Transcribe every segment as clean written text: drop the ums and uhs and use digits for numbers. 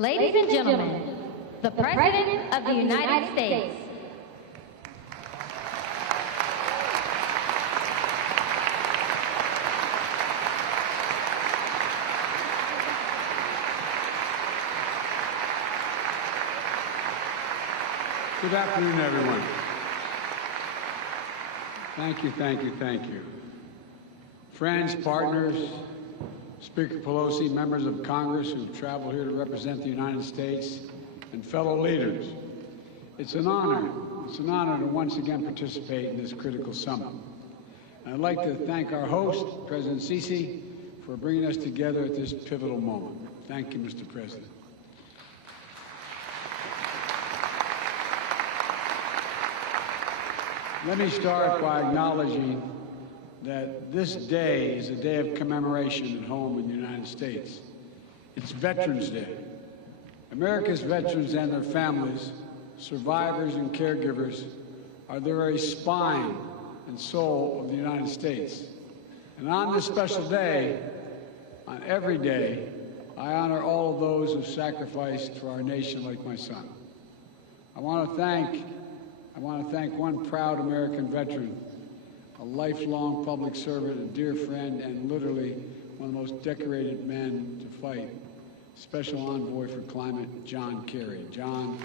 Ladies and gentlemen, the President of the United States. Good afternoon, everyone. Thank you, thank you, thank you. Friends, partners, Speaker Pelosi, members of Congress who've traveled here to represent the United States, and fellow leaders. It's an honor to once again participate in this critical summit. And I'd like to thank our host, President Sisi, for bringing us together at this pivotal moment. Thank you, Mr. President. Let me start by acknowledging that this day is a day of commemoration at home in the United States. It's Veterans Day. America's veterans and their families, survivors and caregivers, are the very spine and soul of the United States. And on this special day, on every day, I honor all of those who sacrificed for our nation like my son. I want to thank one proud American veteran, a lifelong public servant, a dear friend, and literally one of the most decorated men to fight, Special Envoy for Climate, John Kerry. John.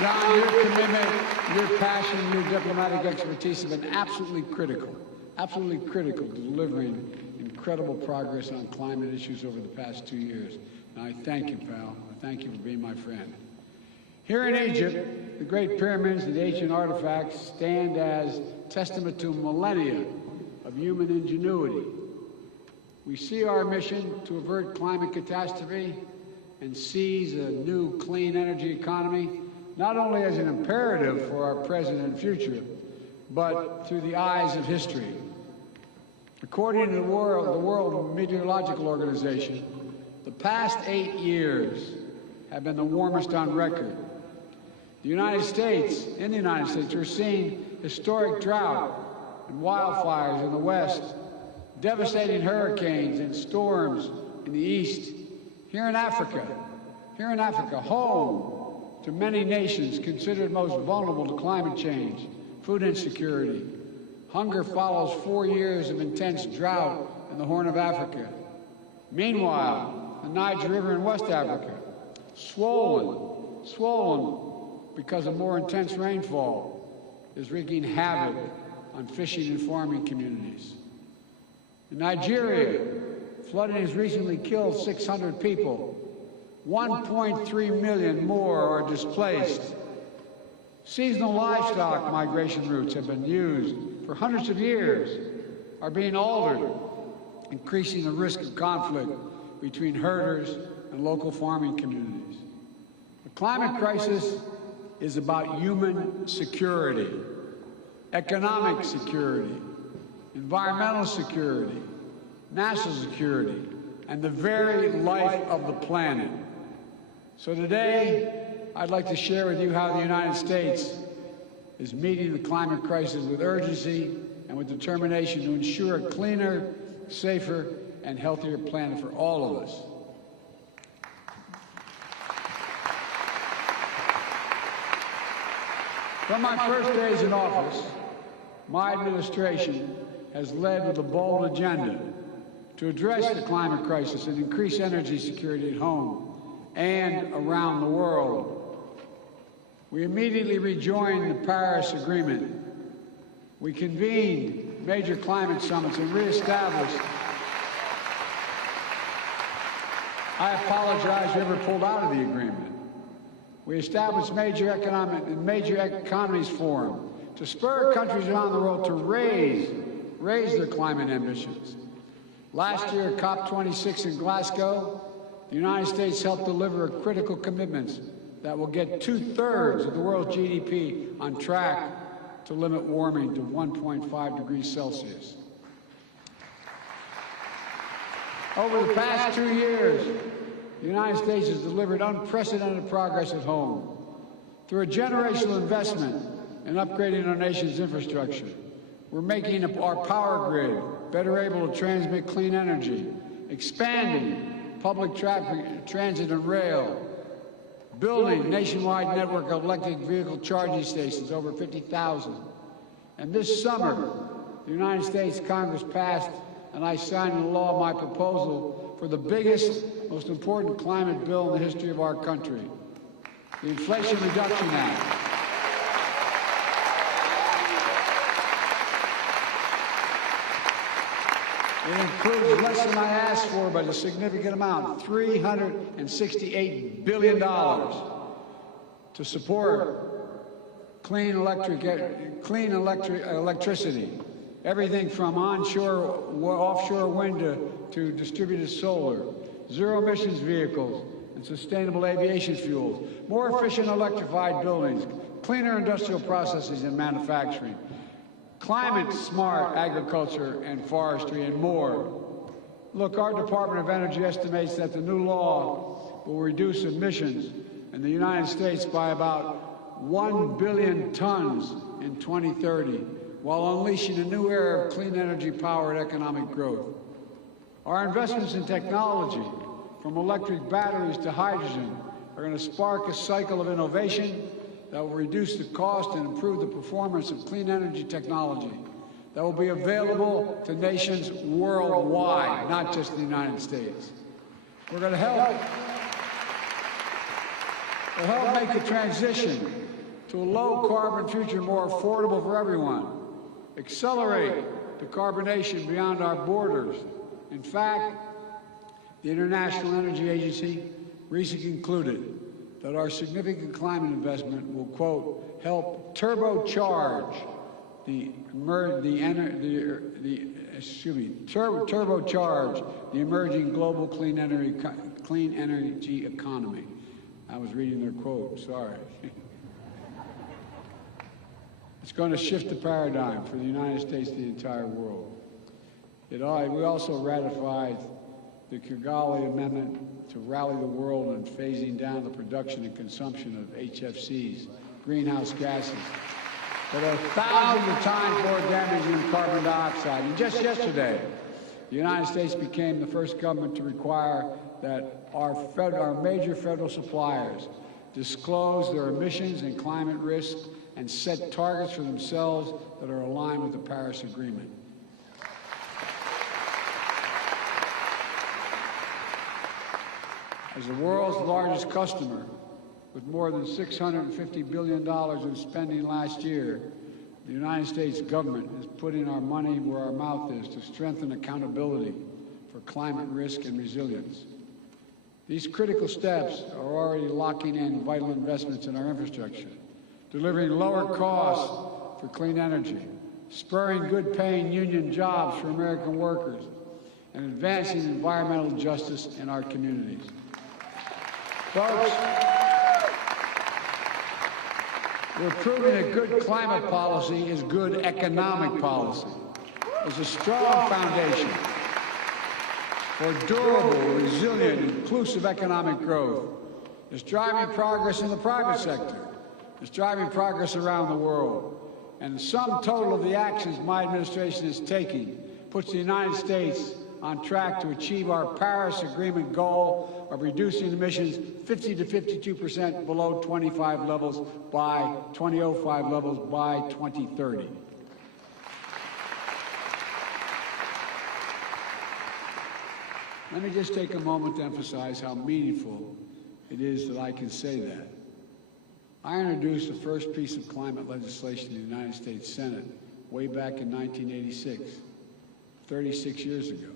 John, your commitment, your passion, your diplomatic expertise have been absolutely critical to delivering incredible progress on climate issues over the past 2 years. And I thank you, pal. I thank you for being my friend. Here in Egypt, the Great Pyramids and the ancient artifacts stand as testament to millennia of human ingenuity. We see our mission to avert climate catastrophe and seize a new clean energy economy not only as an imperative for our present and future, but through the eyes of history. According to the World Meteorological Organization, the past 8 years have been the warmest on record. In the United States, we're seeing historic drought and wildfires in the West, devastating hurricanes and storms in the East. Here in Africa, home to many nations considered most vulnerable to climate change, food insecurity. Hunger follows 4 years of intense drought in the Horn of Africa. Meanwhile, the Niger River in West Africa, swollen because of more intense rainfall, is wreaking havoc on fishing and farming communities. In Nigeria, flooding has recently killed 600 people. 1.3 million more are displaced. Seasonal livestock migration routes have been used for hundreds of years, are being altered, increasing the risk of conflict between herders and local farming communities. The climate crisis is about human security, economic security, environmental security, national security, and the very life of the planet. So today, I'd like to share with you how the United States is meeting the climate crisis with urgency and with determination to ensure a cleaner, safer, and healthier planet for all of us. From my first days in office, my administration has led with a bold agenda to address the climate crisis and increase energy security at home and around the world. We immediately rejoined the Paris Agreement. We convened major climate summits and reestablished. I apologize whoever pulled out of the agreement. We established major economies forum to spur countries around the world to raise their climate ambitions. Last year at COP27 in Glasgow, the United States helped deliver critical commitments that will get 2/3 of the world's GDP on track to limit warming to 1.5 degrees Celsius. Over the past 2 years, the United States has delivered unprecedented progress at home through a generational investment in upgrading our nation's infrastructure. We're making our power grid better able to transmit clean energy, expanding public traffic, transit and rail, building a nationwide network of electric vehicle charging stations, over 50,000. And this summer, the United States Congress passed, and I signed into law my proposal for the biggest, most important climate bill in the history of our country, the Inflation Reduction Act. It includes less than I asked for, but a significant amount, $368 billion, to support clean electricity, everything from onshore, offshore wind to distributed solar, zero emissions vehicles and sustainable aviation fuels, more efficient electrified buildings, cleaner industrial processes and manufacturing, climate-smart agriculture and forestry, and more. Look, our Department of Energy estimates that the new law will reduce emissions in the United States by about 1 billion tons in 2030, while unleashing a new era of clean energy-powered economic growth. Our investments in technology, from electric batteries to hydrogen, are going to spark a cycle of innovation that will reduce the cost and improve the performance of clean energy technology that will be available to nations worldwide, not just the United States. We're going to help make the transition to a low-carbon future more affordable for everyone, accelerate decarbonation beyond our borders. In fact, the International Energy Agency recently concluded that our significant climate investment will, quote, help turbocharge the emerging global clean energy economy. I was reading their quote, sorry. It's going to shift the paradigm for the United States and the entire world. We also ratified the Gallup Amendment to rally the world in phasing down the production and consumption of HFCs, greenhouse gases, that are thousands of times more damaging than carbon dioxide. And just yesterday, the United States became the first government to require that our major federal suppliers disclose their emissions and climate risks and set targets for themselves that are aligned with the Paris Agreement. As the world's largest customer, with more than $650 billion in spending last year, the United States government is putting our money where our mouth is to strengthen accountability for climate risk and resilience. These critical steps are already locking in vital investments in our infrastructure, delivering lower costs for clean energy, spurring good-paying union jobs for American workers, and advancing environmental justice in our communities. Folks, we're proving that good climate policy is good economic policy. It's a strong foundation for durable, resilient, inclusive economic growth. It's driving progress in the private sector. It's driving progress around the world. And the sum total of the actions my administration is taking puts the United States on track to achieve our Paris Agreement goal of reducing emissions 50 to 52% below 2005 levels by 2030. Let me just take a moment to emphasize how meaningful it is that I can say that. I introduced the first piece of climate legislation in the United States Senate way back in 1986, 36 years ago.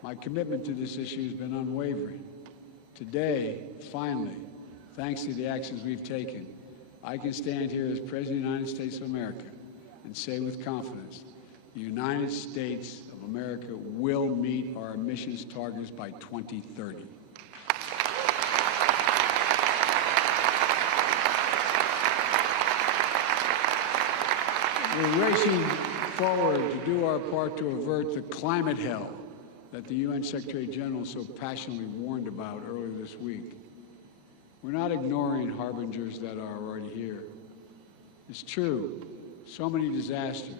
My commitment to this issue has been unwavering. Today, finally, thanks to the actions we've taken, I can stand here as President of the United States of America and say with confidence, the United States of America will meet our emissions targets by 2030. We're racing forward to do our part to avert the climate hell that the UN Secretary General so passionately warned about earlier this week. We're not ignoring harbingers that are already here. It's true, so many disasters,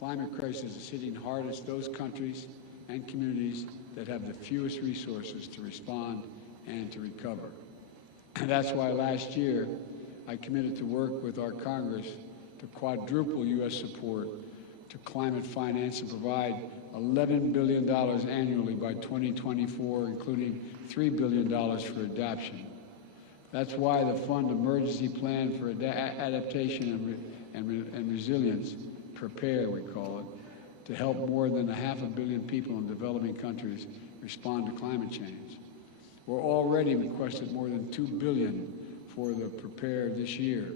climate crisis is hitting hardest those countries and communities that have the fewest resources to respond and to recover. And that's why last year I committed to work with our Congress to quadruple U.S. support to climate finance and provide $11 billion annually by 2024, including $3 billion for adaptation. That's why the Fund Emergency Plan for Adaptation and Resilience, PREPARE we call it, to help more than 500 million people in developing countries respond to climate change. We're already requested more than $2 billion for the PREPARE this year.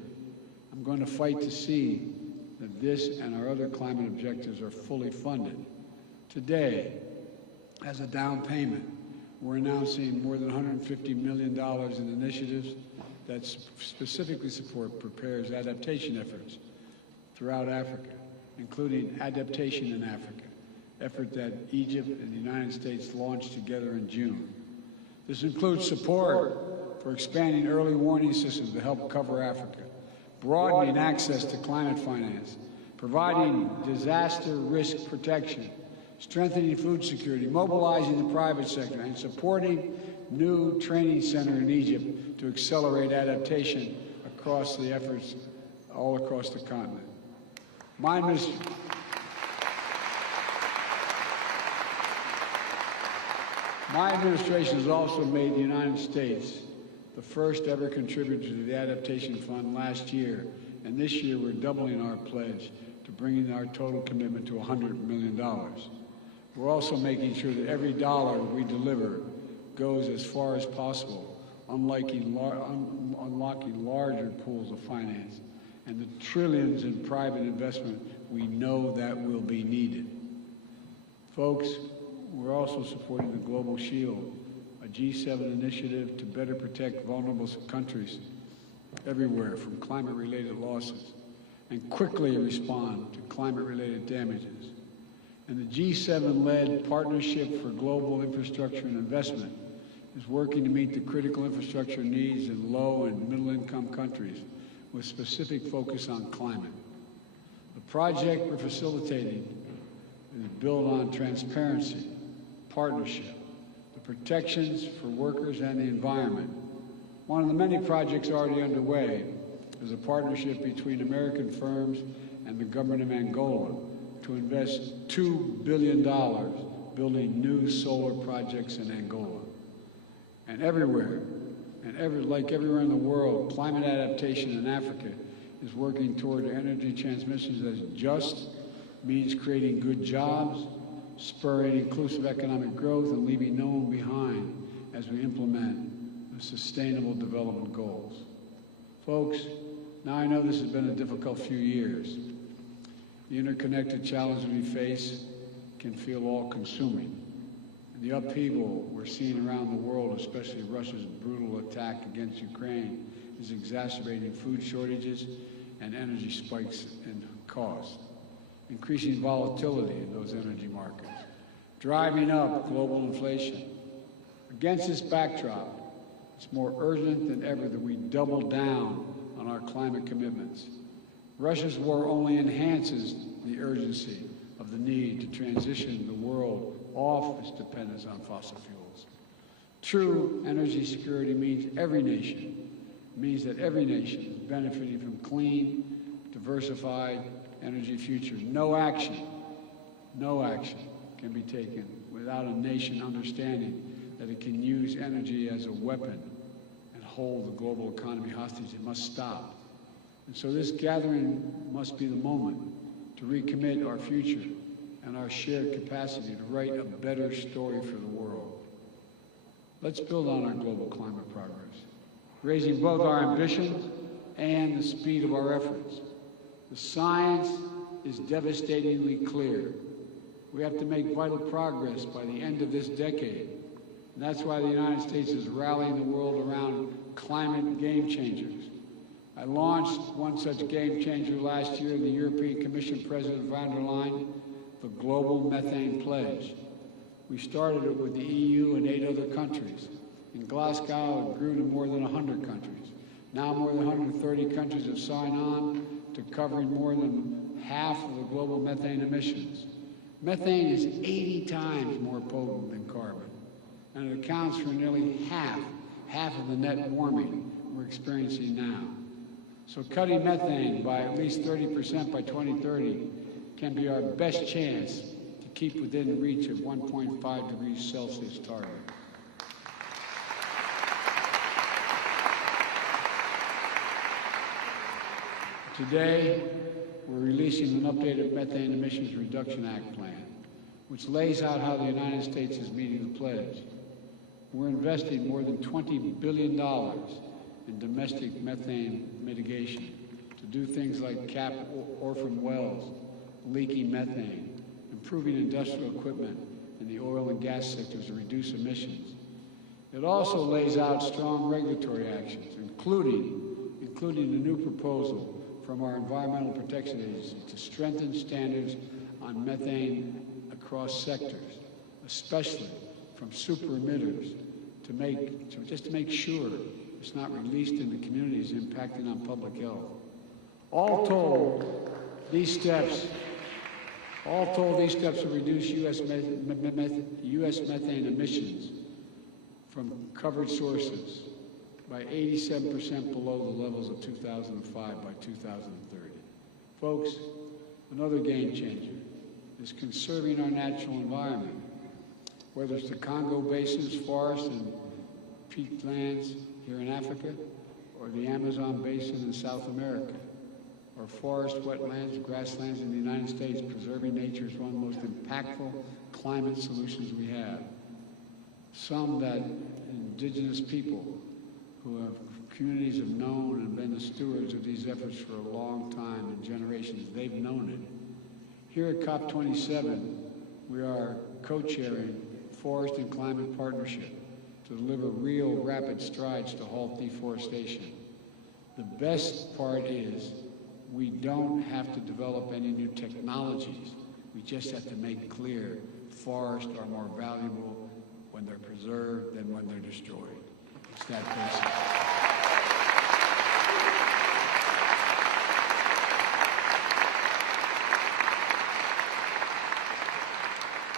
I'm going to fight to see that this and our other climate objectives are fully funded. Today, as a down payment, we're announcing more than $150 million in initiatives that specifically support PREPARE's adaptation efforts throughout Africa, including Adaptation in Africa, effort that Egypt and the United States launched together in June. This includes support for expanding early warning systems to help cover Africa, broadening access to climate finance, providing disaster risk protection, strengthening food security, mobilizing the private sector, and supporting new training center in Egypt to accelerate adaptation across the efforts all across the continent. My administration has also made the United States the first ever contributor to the Adaptation Fund last year, and this year we're doubling our pledge to bringing our total commitment to $100 million. We're also making sure that every dollar we deliver goes as far as possible, unlocking larger pools of finance and the trillions in private investment we know that will be needed. Folks, we're also supporting the Global Shield, a G7 initiative to better protect vulnerable countries everywhere from climate-related losses and quickly respond to climate-related damages. And the G7-led Partnership for Global Infrastructure and Investment is working to meet the critical infrastructure needs in low and middle-income countries with specific focus on climate. The project we're facilitating is built on transparency, partnership, the protections for workers and the environment. One of the many projects already underway is a partnership between American firms and the government of Angola to invest $2 billion building new solar projects in Angola. And everywhere, like everywhere in the world, climate adaptation in Africa is working toward energy transmissions that just means creating good jobs, spurring inclusive economic growth, and leaving no one behind as we implement the Sustainable Development Goals. Folks, now I know this has been a difficult few years. The interconnected challenges we face can feel all-consuming. And the upheaval we're seeing around the world, especially Russia's brutal attack against Ukraine, is exacerbating food shortages and energy spikes in cost, increasing volatility in those energy markets, driving up global inflation. Against this backdrop, it's more urgent than ever that we double down on our climate commitments. Russia's war only enhances the urgency of the need to transition the world off its dependence on fossil fuels. True energy security means that every nation is benefiting from clean, diversified energy future. No action can be taken without a nation understanding that it can use energy as a weapon and hold the global economy hostage. It must stop. And so this gathering must be the moment to recommit our future and our shared capacity to write a better story for the world. Let's build on our global climate progress, raising both our ambitions and the speed of our efforts. The science is devastatingly clear. We have to make vital progress by the end of this decade. And that's why the United States is rallying the world around climate game changers. I launched one such game changer last year, the European Commission President von der Leyen, the Global Methane Pledge. We started it with the EU and 8 other countries. In Glasgow, it grew to more than 100 countries. Now more than 130 countries have signed on. to covering more than half of the global methane emissions. Methane is 80 times more potent than carbon, and it accounts for nearly half of the net warming we're experiencing now. So cutting methane by at least 30% by 2030 can be our best chance to keep within reach of 1.5 degrees Celsius target. Today, we're releasing an updated Methane Emissions Reduction Act plan, which lays out how the United States is meeting the pledge. We're investing more than $20 billion in domestic methane mitigation to do things like cap orphan wells, leaking methane, improving industrial equipment in the oil and gas sectors to reduce emissions. It also lays out strong regulatory actions, including a new proposal from our Environmental Protection Agency to strengthen standards on methane across sectors, especially from super emitters, to make sure it's not released into communities impacting on public health. All told, these steps will reduce U.S. methane emissions from covered sources by 87% below the levels of 2005 by 2030. Folks, another game changer is conserving our natural environment, whether it's the Congo Basin's forests and peatlands here in Africa, or the Amazon Basin in South America, or forest, wetlands, grasslands in the United States. Preserving nature is one of the most impactful climate solutions we have. Some that indigenous people who have communities have known and been the stewards of these efforts for a long time and generations. They've known it. Here at COP27, we are co-chairing Forest and Climate Partnership to deliver real rapid strides to halt deforestation. The best part is we don't have to develop any new technologies. We just have to make clear forests are more valuable when they're preserved than when they're destroyed. It's that basic.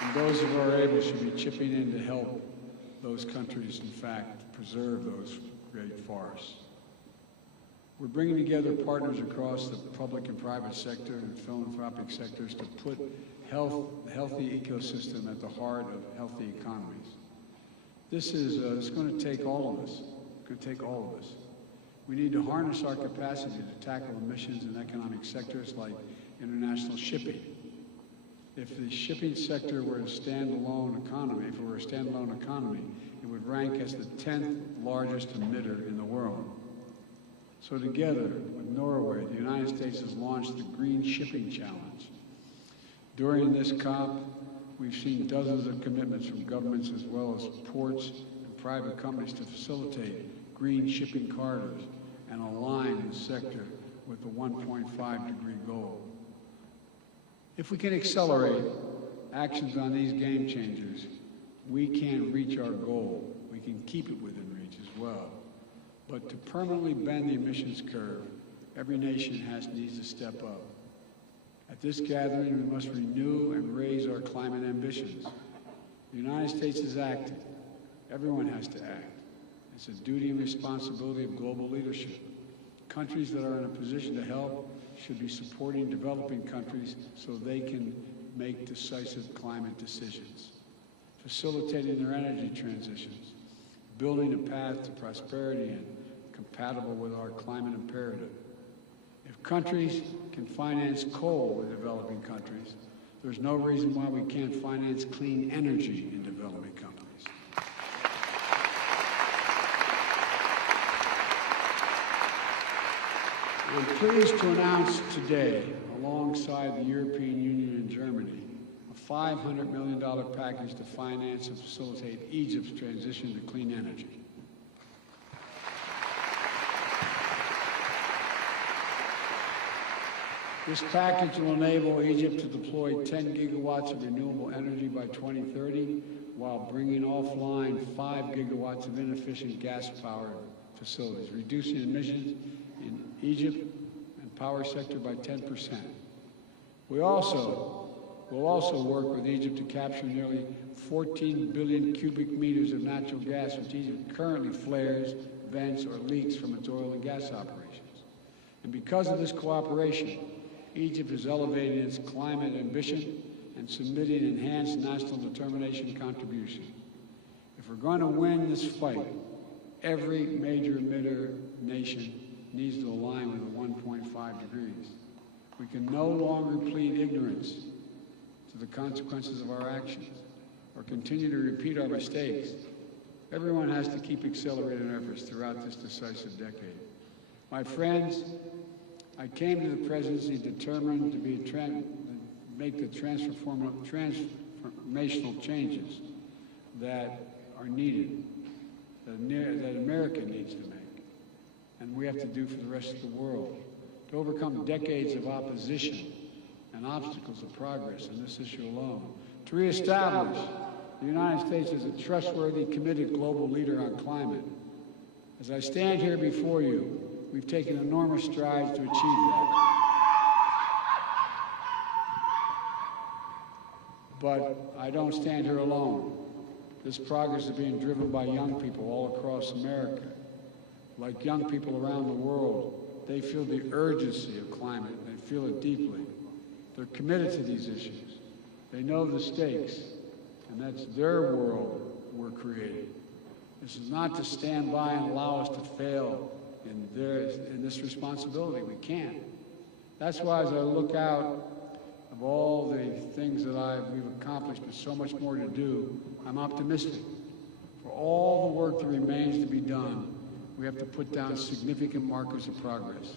And those who are able should be chipping in to help those countries, in fact, preserve those great forests. We're bringing together partners across the public and private sector and philanthropic sectors to put the healthy ecosystem at the heart of healthy economies. This is it's going to take all of us. It's going to take all of us. We need to harness our capacity to tackle emissions in economic sectors like international shipping. If the shipping sector were a standalone economy, it would rank as the 10th largest emitter in the world. So together with Norway, the United States has launched the Green Shipping Challenge. During this COP, we've seen dozens of commitments from governments as well as ports and private companies to facilitate green shipping corridors and align the sector with the 1.5 degree goal. If we can accelerate actions on these game changers, we can reach our goal. We can keep it within reach as well. But to permanently bend the emissions curve, every nation needs to step up. At this gathering, we must renew and raise our climate ambitions. The United States is acting. Everyone has to act. It's a duty and responsibility of global leadership. Countries that are in a position to help should be supporting developing countries so they can make decisive climate decisions, facilitating their energy transitions, building a path to prosperity and compatible with our climate imperative. If countries can finance coal with developing countries, there's no reason why we can't finance clean energy in developing countries. I'm pleased to announce today, alongside the European Union and Germany, a $500 million package to finance and facilitate Egypt's transition to clean energy. This package will enable Egypt to deploy 10 gigawatts of renewable energy by 2030, while bringing offline 5 gigawatts of inefficient gas-powered facilities, reducing emissions in Egypt and power sector by 10%. We will also work with Egypt to capture nearly 14 billion cubic meters of natural gas, which Egypt currently flares, vents, or leaks from its oil and gas operations. And because of this cooperation, Egypt is elevating its climate ambition and submitting enhanced national determination contribution. If we're going to win this fight, every major emitter nation needs to align with the 1.5 degrees. We can no longer plead ignorance to the consequences of our actions or continue to repeat our mistakes. Everyone has to keep accelerating efforts throughout this decisive decade. My friends, I came to the presidency determined to make the transformational changes that are needed, that America needs to make, and we have to do for the rest of the world, to overcome decades of opposition and obstacles of progress on this issue alone, to reestablish the United States as a trustworthy, committed global leader on climate. As I stand here before you, we've taken enormous strides to achieve that. But I don't stand here alone. This progress is being driven by young people all across America. Like young people around the world, they feel the urgency of climate. They feel it deeply. They're committed to these issues. They know the stakes, and that's their world we're creating. This is not to stand by and allow us to fail in this responsibility. We can't. That's why as I look out of all the things that we've accomplished, but so much more to do, I'm optimistic. For all the work that remains to be done, we have to put down significant markers of progress.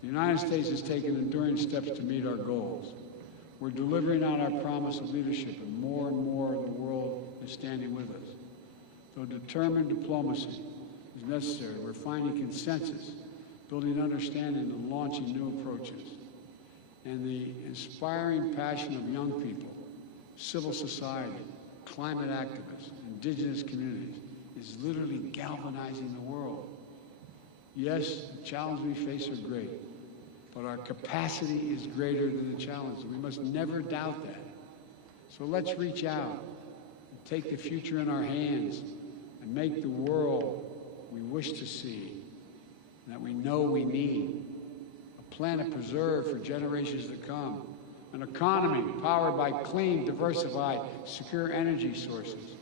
The United States has taken enduring steps to meet our goals. We're delivering on our promise of leadership, and more of the world is standing with us. Though determined diplomacy is necessary, we're finding consensus, building understanding, and launching new approaches. And the inspiring passion of young people, civil society, climate activists, indigenous communities is literally galvanizing the world. Yes, the challenges we face are great, but our capacity is greater than the challenges. We must never doubt that. So let's reach out and take the future in our hands and make the world we wish to see, and that we know we need. A planet preserved for generations to come. An economy powered by clean, diversified, secure energy sources.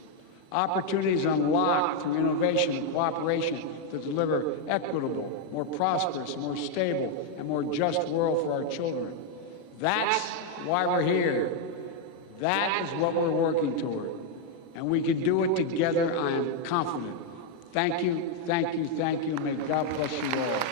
Opportunities unlocked through innovation and cooperation to deliver equitable, more prosperous, more stable, and more just world for our children. That's why we're here. That is what we're working toward. And we can do it together, I am confident. Thank you, thank you, thank you. May God bless you all.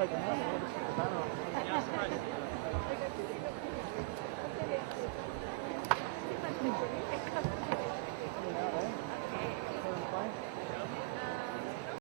Take a